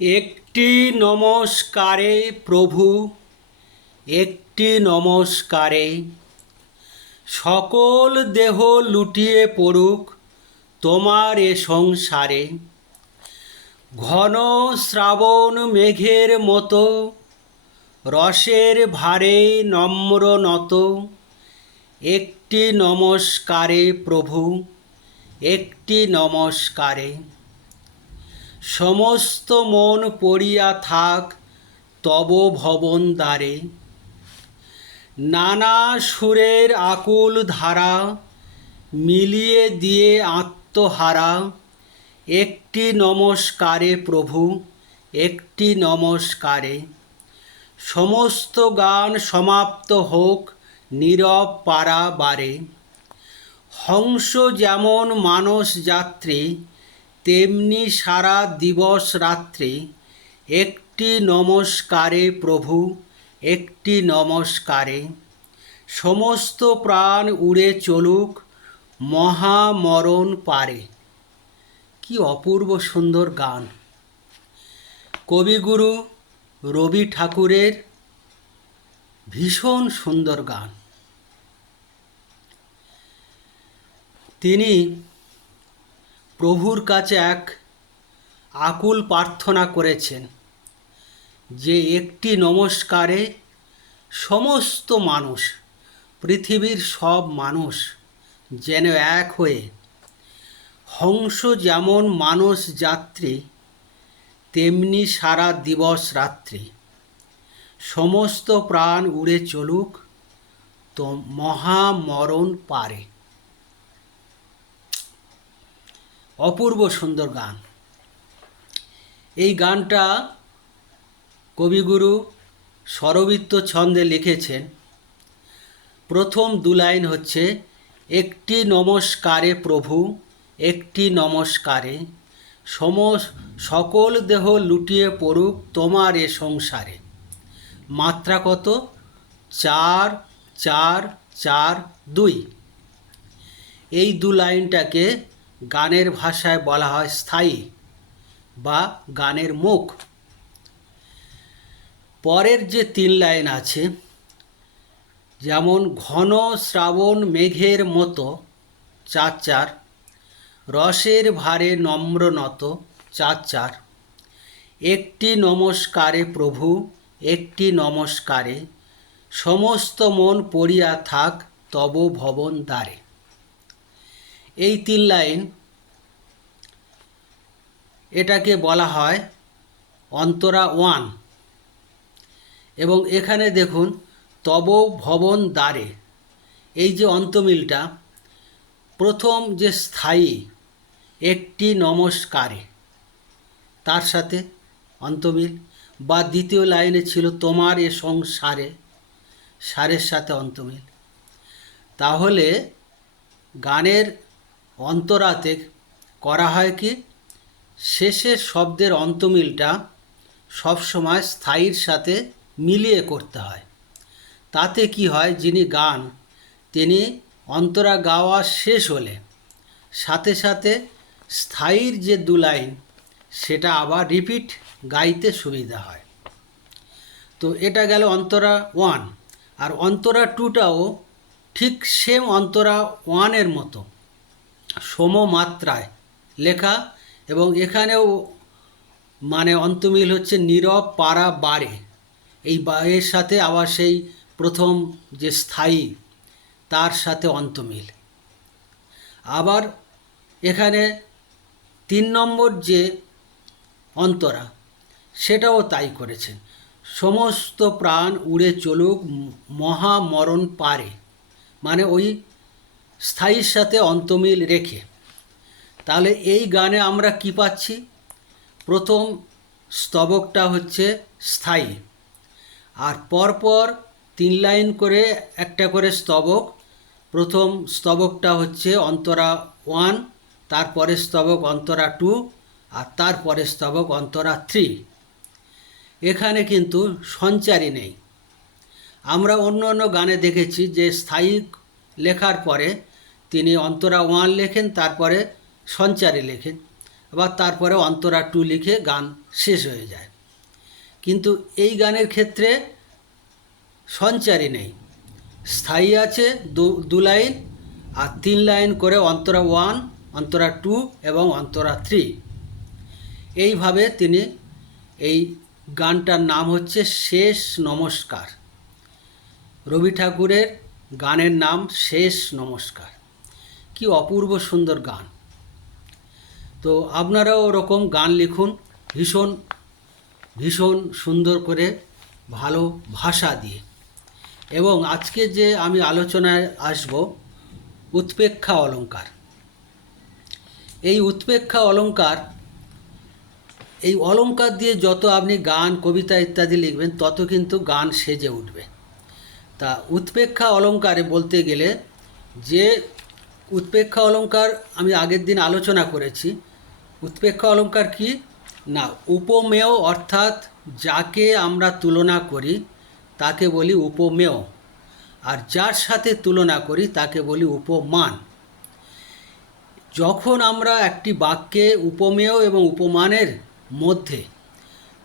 একটি নমস্কারে প্রভু, একটি নমস্কারে সকল দেহ লুটিয়ে পড়ুক তোমার এ সংসারে। ঘন শ্রাবণ মেঘের মতো রসের ভারে নম্র নত, একটি নমস্কারে প্রভু, একটি নমস্কারে। সমস্ত মন পড়িয়া থাক তব ভবন দ্বারে। নানা সুরের আকুল ধারা মিলিয়ে দিয়ে আত্মহারা, একটি নমস্কারে প্রভু, একটি নমস্কারে। সমস্ত গান সমাপ্ত হোক নীরব পারাবারে। হংস যেমন মানস যাত্রী, তেমনি সারা দিবস রাত্রি, একটি নমস্কারে প্রভু, একটি নমস্কারে। সমস্ত প্রাণ উড়ে চলুক মহামরণ পারে। কি অপূর্ব সুন্দর গান! কবিগুরু রবি ঠাকুরের ভীষণ সুন্দর গান। তিনি প্রভুর কাছে এক আকুল প্রার্থনা করেছেন যে একটি নমস্কারে সমস্ত মানুষ, পৃথিবীর সব মানুষ যেন এক হয়ে, হংস যেমন মানস যাত্রী তেমনি সারা দিবস রাত্রি, সমস্ত প্রাণ উড়ে চলুক তো মহামরণ পারে। অপূর্ব সুন্দর গান। এই গানটা কবিগুরু স্বরবৃত্ত ছন্দে লিখেছেন। প্রথম দু লাইন হচ্ছে, একটি নমস্কারে প্রভু, একটি নমস্কারে সকল দেহ লুটিয়ে পড়ুক তোমার এ সংসারে। মাত্রা কত? 4 4 4 2। এই দু লাইনটাকে গানের ভাষায় বলা হয় স্থায়ী বা গানের মুখ। পরের যে 3 লাইন আছে, যেমন ঘন শ্রাবণ মেঘের মতো 4 4, রসের ভারে নম্র নত 4 4, একটি নমস্কারে প্রভু, একটি নমস্কারে সমস্ত মন পড়িয়া থাক তব ভবন দ্বারে। এই 3 লাইন, এটাকে বলা হয় অন্তরা 1। এবং এখানে দেখুন তব ভবন দ্বারে, এই যে অন্তমিলটা, প্রথম যে স্থায়ী একটি নমস্কারে তার সাথে অন্তমিল, বা দ্বিতীয় লাইনে ছিল তোমার এ সংসারে, সারের সাথে অন্তমিল। তাহলে গানের অন্তরাতে করা হয় কি, শেষের শব্দের অন্তমিলটা সবসময় স্থায়ীর সাথে মিলিয়ে করতে হয়। তাতে কি হয়, যিনি গান তিনি অন্তরা গাওয়া শেষ হলে সাথে সাথে স্থায়ীর যে 2 লাইন সেটা আবার রিপিট গাইতে সুবিধা হয়। তো এটা গেল অন্তরা 1। আর অন্তরা 2টাও ঠিক সেম অন্তরা 1-এর মতো সমমাত্রায় লেখা, এবং এখানেও মানে অন্তমিল হচ্ছে নীরব পারা বারে। এই এর সাথে আবার সেই প্রথম যে স্থায়ী তার সাথে অন্তমিল। আবার এখানে 3 নম্বর যে অন্তরা, সেটাও তাই করেছেন, সমস্ত প্রাণ উড়ে চলুক মহামরণ পারে, মানে ওই স্থায়ীর সাথে অন্তমিল রেখে। তাহলে এই গানে আমরা কি পাচ্ছি, প্রথম স্তবকটা হচ্ছে স্থায়ী, আর পরপর 3 লাইন করে একটা করে স্তবক। প্রথম স্তবকটা হচ্ছে অন্তরা 1, তারপরে স্তবক অন্তরা 2, আর তারপরে স্তবক অন্তরা 3। এখানে কিন্তু সঞ্চারী নেই। আমরা অন্য অন্য গানে দেখেছি যে স্থায়ী লেখার পরে তিনি অন্তরা 1 লেখেন, তারপরে সঞ্চারী লেখেন। আবার তারপরে অন্তরা টু লিখে গান শেষ হয়ে যায়। কিন্তু এই গানের ক্ষেত্রে সঞ্চারী নেই, স্থায়ী আছে দু লাইন আর 3 লাইন করে অন্তরা 1, অন্তরা 2 এবং অন্তরা 3। এইভাবে তিনি, এই গানটার নাম হচ্ছে শেষ নমস্কার। রবি ঠাকুরের গানের নাম শেষ নমস্কার। কি অপূর্ব সুন্দর গান। তো আপনারাও ওরকম গান লিখুন, ভীষণ ভীষণ সুন্দর করে, ভালো ভাষা দিয়ে। এবং আজকে যে আমি আলোচনায় আসব উৎপেক্ষা অলঙ্কার। এই উৎপেক্ষা অলঙ্কার, এই অলঙ্কার দিয়ে যত আপনি গান, কবিতা ইত্যাদি লিখবেন তত কিন্তু গান সেজে উঠবে। তা উৎপেক্ষা অলঙ্কারে বলতে গেলে, যে উৎপেক্ষা অলঙ্কার আমি আগের দিন আলোচনা করেছি। উৎপেক্ষা অলঙ্কার কি না, উপমেয়, অর্থাৎ যাকে আমরা তুলনা করি তাকে বলি উপমেয়, আর যার সাথে তুলনা করি তাকে বলি উপমান। যখন আমরা একটি বাক্যে উপমেয় এবং উপমানের মধ্যে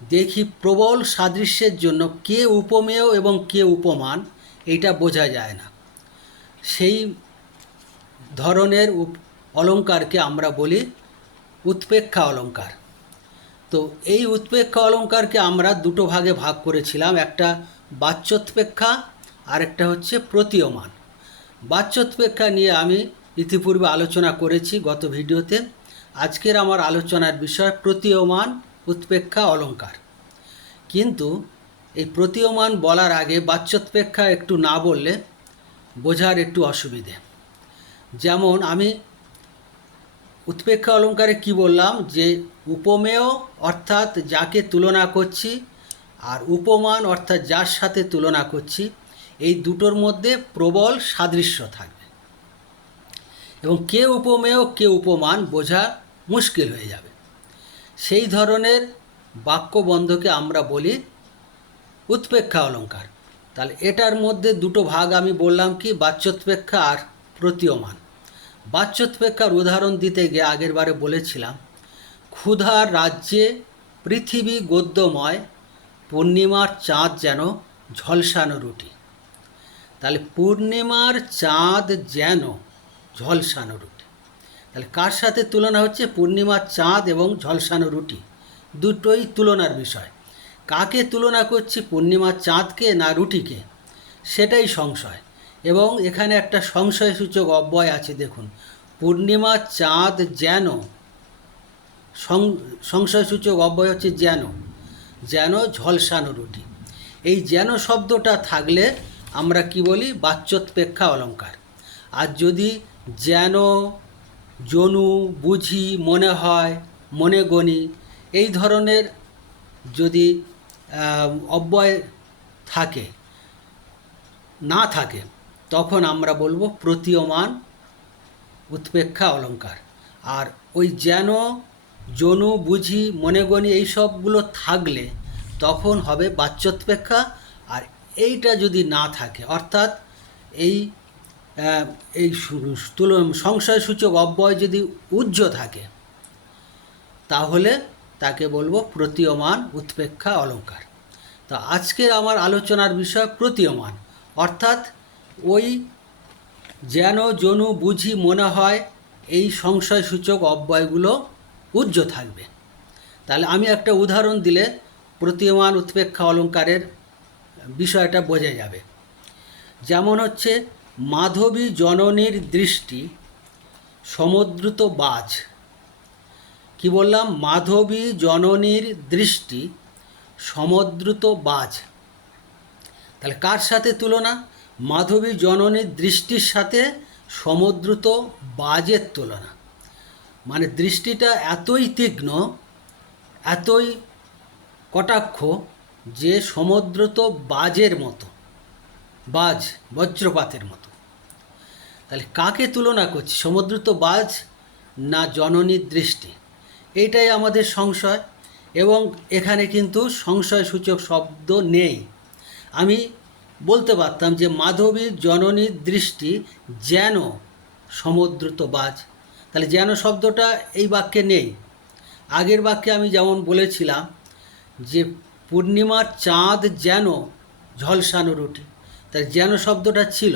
দেখি প্রবল সাদৃশ্যের জন্য কে উপমেয় এবং কে উপমান, এটা বোঝা যায় না। সেই ধরনের অলঙ্কারকে আমরা বলি উৎপেক্ষা অলঙ্কার। তো এই উৎপেক্ষা অলঙ্কারকে আমরা দুটো ভাগে ভাগ করেছিলাম, একটা বাচ্যোৎপেক্ষা আর একটা হচ্ছে প্রতীয়মান। বাচ্যোৎপেক্ষা নিয়ে আমি ইতিপূর্বে আলোচনা করেছি গত ভিডিওতে। আজকের আমার আলোচনার বিষয় প্রতীয়মান উৎপেক্ষা অলঙ্কার। কিন্তু এই প্রতীয়মান বলার আগে বাচ্যোৎপেক্ষা একটু না বললে বোঝার একটু অসুবিধে। যেমন আমি উৎপেক্ষা অলঙ্কারে কি বললাম, যে উপমেয় অর্থাৎ যাকে তুলনা করছি, আর উপমান অর্থাৎ যার সাথে তুলনা করছি, এই দুটোর মধ্যে প্রবল সাদৃশ্য থাকবে এবং কে উপমেয় কে উপমান বোঝা মুশকিল হয়ে যাবে। সেই ধরনের বাক্যবন্ধকে আমরা বলি উৎপেক্ষা অলঙ্কার। তাহলে এটার মধ্যে দুটো ভাগ আমি বললাম, কি বাচ্যোৎপেক্ষা আর প্রতীয়মান। বাচ্যোৎপেক্ষার উদাহরণ দিতে গিয়ে আগের বারে বলেছিলাম, ক্ষুধার রাজ্যে পৃথিবী গদ্যময়, পূর্ণিমার চাঁদ যেন ঝলসানো রুটি। তাহলে পূর্ণিমার চাঁদ যেন ঝলসানো রুটি, তাহলে কার সাথে তুলনা হচ্ছে? পূর্ণিমার চাঁদ এবং ঝলসানো রুটি, দুটোই তুলনার বিষয়। কাকে তুলনা করছি, পূর্ণিমার চাঁদকে না রুটিকে, সেটাই সংশয়। এবং এখানে একটা সংশয়সূচক অব্যয় আছে, দেখুন, পূর্ণিমার চাঁদ যেন, সংশয়সূচক অব্যয় হচ্ছে যেন, যেন ঝলসানো রুটি। এই যেন শব্দটা থাকলে আমরা কি বলি? বাচ্যোৎপেক্ষা অলঙ্কার। আর যদি যেন, জনু, বুঝি, মনে হয়, মনে গণি, এই ধরনের যদি অব্যয় থাকে, না থাকে, তখন আমরা বলবো প্রতীয়মান উৎপেক্ষা অলঙ্কার। আর ওই যেন, জনু, বুঝি, মনে গণি এই সবগুলো থাকলে তখন হবে বাচ্যোৎপেক্ষা। আর এইটা যদি না থাকে, অর্থাৎ এই এই সংশয়সূচক অব্যয় যদি উজ্জ্ব থাকে, তাহলে তাকে বলবো প্রতীয়মান উৎপেক্ষা অলঙ্কার। তো আজকের আমার আলোচনার বিষয় প্রতীয়মান, অর্থাৎ ওই যেন, জনু, বুঝি, মনে হয় এই সংশয়সূচক অব্যয়গুলো উজ্জ্ব থাকবে। তাহলে আমি একটা উদাহরণ দিলে প্রতীয়মান উৎপেক্ষা অলঙ্কারের বিষয়টা বোঝা যাবে। যেমন হচ্ছে, মাধবী জননীর দৃষ্টি সমুদ্রত বাজ। কি বললাম? মাধবী জননীর দৃষ্টি সমুদ্রত বাজ। তাহলে কার সাথে তুলনা? মাধবী জননীর দৃষ্টির সাথে সমুদ্রত বাজের তুলনা। মানে দৃষ্টিটা এতই তীক্ষ্ণ, এতই কটাক্ষ, যে সমুদ্রত বাজের মতো, বাজ বজ্রপাতের মতো। তাহলে কাকে তুলনা করছি? সমুদ্রত বাজ না জননীর দৃষ্টি? এইটাই আমাদের সংশয়। এবং এখানে কিন্তু সংশয়সূচক শব্দ নেই। আমি বলতে পারতাম যে মাধবীর জননীর দৃষ্টি যেন সমুদ্রত বাজ, তাহলে যেন শব্দটা এই বাক্যে নেই। আগের বাক্যে আমি যেমন বলেছিলাম যে পূর্ণিমার চাঁদ যেন ঝলসানো রুটি, তাই যেন শব্দটা ছিল,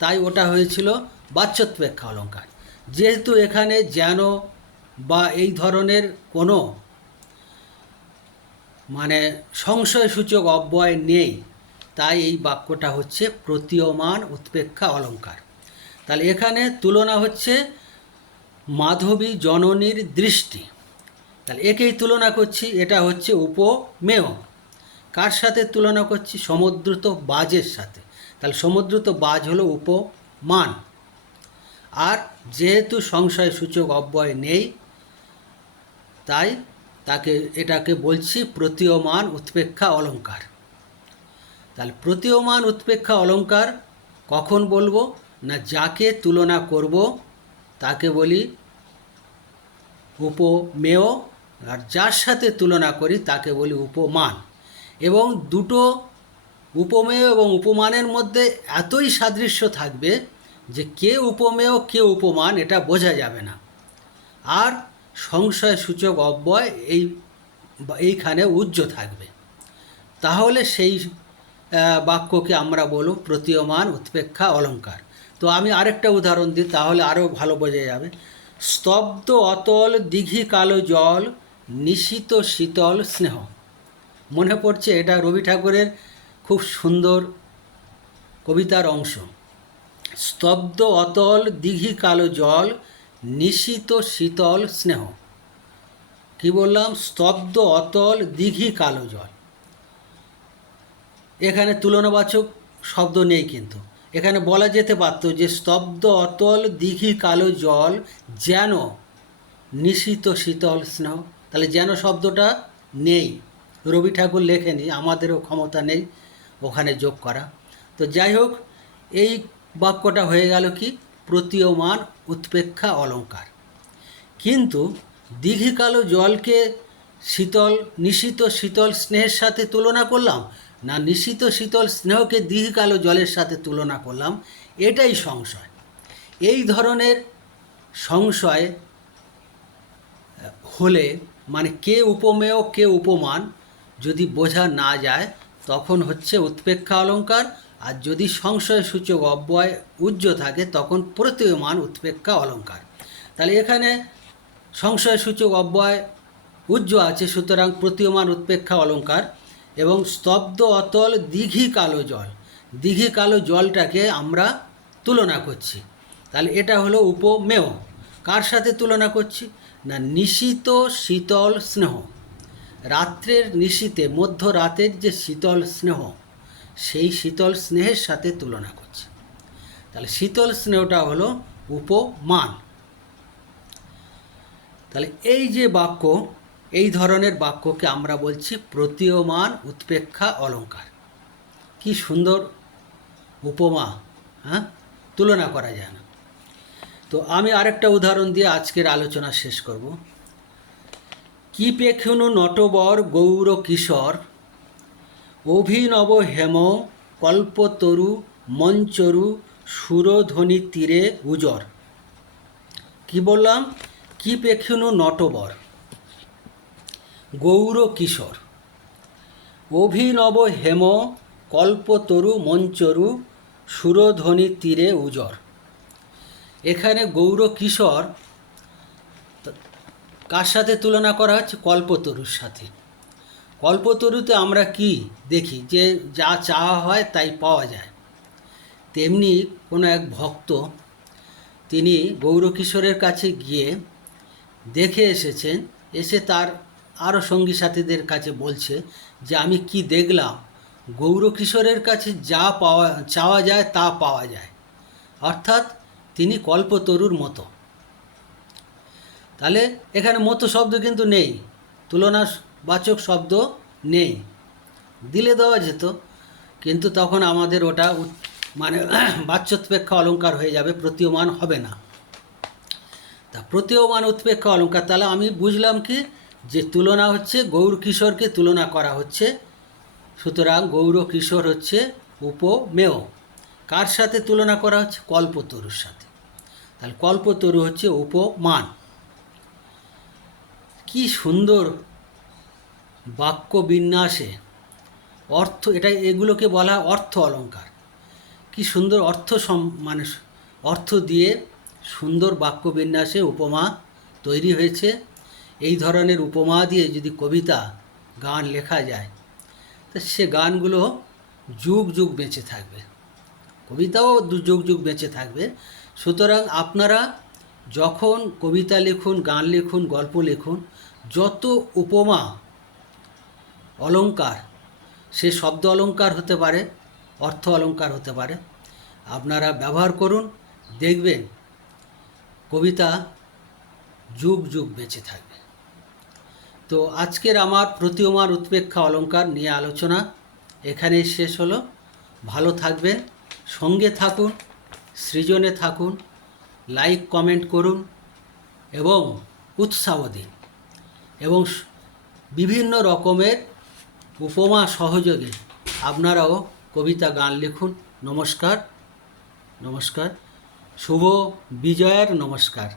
তাই ওটা হয়েছিল বাচ্যোৎপ্রেক্ষা অলঙ্কার। যেহেতু এখানে যেন বা এই ধরনের কোনো মানে সংশয়সূচক অব্যয় নেই, তাই এই বাক্যটা হচ্ছে প্রতীয়মান উৎপ্রেক্ষা অলঙ্কার। তাহলে এখানে তুলনা হচ্ছে মাধবী জননীর দৃষ্টি, তাহলে একেই তুলনা করছি, এটা হচ্ছে উপমেয়। কার সাথে তুলনা করছি? সমুদ্রত বাজের সাথে, তাহলে সমুদ্রত বাজ হলো উপমান। আর যেহেতু সংশয়সূচক অব্যয় নেই, তাই এটাকে বলছি প্রতীয়মান উৎপ্রেক্ষা অলঙ্কার। তাহলে প্রতীয়মান উৎপ্রেক্ষা অলঙ্কার কখন বলবো? না, যাকে তুলনা করব তাকে বলি উপমেয়, আর যার সাথে তুলনা করি তাকে বলি উপমান। এবং দুটো উপমেয় এবং উপমানের মধ্যে এতই সাদৃশ্য থাকবে যে কে উপমেয় কে উপমান এটা বোঝা যাবে না। আর সংশয়সূচক অব্যয় এইখানে উজ্জ্ব থাকবে, তাহলে সেই বাক্যকে আমরা বলব প্রতীয়মান উৎপ্রেক্ষা অলঙ্কার। তো আমি আরেকটা উদাহরণ দিই, তাহলে আরও ভালো বোঝা যাবে। স্তব্ধ অতল দিঘি কালো জল, নিশীত শীতল স্নেহ। মনে পড়ছে, এটা রবি ঠাকুরের খুব সুন্দর কবিতার অংশ। স্তব্ধ অতল দিঘি কালো জল, নিশীত শীতল স্নেহ। কি বললাম? স্তব্ধ অতল দিঘি কালো জল। এখানে তুলনাবাচক শব্দ নেই, কিন্তু এখানে বলা যেতে পারত যে স্তব্ধ অতল দিঘি কালো জল যেন নিশীত শীতল স্নেহ। তাহলে যেন শব্দটা নেই, রবি ঠাকুর লেখেনি, আমাদেরও ক্ষমতা নেই ওখানে যোগ করা। তো যাই হোক, এই বাক্যটা হয়ে গেল কি? প্রতীয়মান উৎপ্রেক্ষা অলঙ্কার। কিন্তু দিঘি কালো জলকে নিশীত শীতল স্নেহের সাথে তুলনা করলাম, না নিশীত শীতল স্নেহকে দিঘি কালো জলের সাথে তুলনা করলাম, এটাই সংশয়। এই ধরনের সংশয় হলে মানে কে উপমেয় কে উপমান যদি বোঝা না যায়, তখন হচ্ছে উৎপ্রেক্ষা অলঙ্কার। আর যদি সংশয়সূচক অব্যয় উজ্জ্ব থাকে, তখন প্রতীয়মান উৎপ্রেক্ষা অলঙ্কার। তাহলে এখানে সংশয়সূচক অব্যয় উজ্জ্ব আছে, সুতরাং প্রতীয়মান উৎপ্রেক্ষা অলঙ্কার। এবং স্তব্ধ অতল দিঘি কালো জল, দিঘি কালো জলটাকে আমরা তুলনা করছি, তাহলে এটা হলো উপমেয়। কার সাথে তুলনা করছি? না নিশীত শীতল স্নেহ। রাত্রের নিশীতে, মধ্যরাতের যে শীতল স্নেহ, সেই শীতল স্নেহের সাথে তুলনা করছি। তাহলে শীতল স্নেহটা হলো উপমান। তাহলে এই যে বাক্য, এই ধরনের বাক্যকে আমরা বলছি প্রতীয়মান উৎপ্রেক্ষা অলঙ্কার। কি সুন্দর উপমা, হ্যাঁ, তুলনা করা যায় না। তো আমি আরেকটা উদাহরণ দিয়ে আজকের আলোচনা শেষ করব। কি পেখুনু নটবর গৌর কিশোর, অভিনব হেম কল্পতরু মঞ্চরু সুরধ্বনি তীরে উজর। কি বললাম? কি পেখুনু নটবর গৌর কিশোর, অভিনব হেম কল্পতরু মঞ্চরু সুরধ্বনি তীরে উজর। এখানে গৌর কিশোর কার সাথে তুলনা করা হচ্ছে? কল্পতরুর সাথে। কল্পতরুতে আমরা কি দেখি? যে যা চাওয়া হয় তাই পাওয়া যায়। তেমনি কোনো এক ভক্ত, তিনি গৌরকিশোরের কাছে গিয়ে দেখে এসেছেন, এসে তার আরও সঙ্গী সাথীদের কাছে বলছে যে আমি কি দেখলাম, গৌরকিশোরের কাছে যা চাওয়া যায় তা পাওয়া যায়। অর্থাৎ তিনি কল্পতরুর মতো। তাহলে এখানে মতো শব্দ কিন্তু নেই, তুলনাবাচক শব্দ নেই, দিলে দেওয়া যেত, কিন্তু তখন আমাদের ওটা মানে বাচ্যোৎপ্রেক্ষা অলঙ্কার হয়ে যাবে, প্রতীয়মান হবে না। তা প্রতীয়মান উৎপ্রেক্ষা অলঙ্কার, তাহলে আমি বুঝলাম কি যে তুলনা হচ্ছে গৌর কিশোরকে তুলনা করা হচ্ছে, সুতরাং গৌর কিশোর হচ্ছে উপমেয়। কার সাথে তুলনা করা হচ্ছে? কল্পতরুর সাথে। তাহলে কল্পতরু হচ্ছে উপমান। কি সুন্দর বাক্য বিন্যাসে এগুলোকে বলা হয় অর্থ অলংকার। কি সুন্দর মানে অর্থ দিয়ে সুন্দর বাক্য বিন্যাসে উপমা তৈরি হয়েছে। এই ধরনের উপমা দিয়ে যদি কবিতা গান লেখা যায়, তো সে গানগুলো যুগ যুগ বেঁচে থাকবে, কবিতাও যুগ যুগ বেঁচে থাকবে। সুতরাং আপনারা যখন কবিতা লিখুন, গান লিখুন, গল্প লিখুন, যত উপমা অলংকার, সে শব্দ অলংকার হতে পারে, অর্থ অলংকার হতে পারে, আপনারা ব্যবহার করুন, দেখবেন কবিতা যুগ যুগ বেঁচে থাকবে। তো আজকের আমার প্রতীয়মান উৎপ্রেক্ষা অলংকার নিয়ে আলোচনা এখানেই শেষ হলো। ভালো থাকবেন, সঙ্গে থাকুন, সৃজনে থাকুন, লাইক কমেন্ট করুন এবং উৎসাহ দিন, এবং বিভিন্ন রকমের উপমা সহযোগে আপনারাও কবিতা গান লিখুন। নমস্কার, নমস্কার, শুভ বিজয়ের নমস্কার।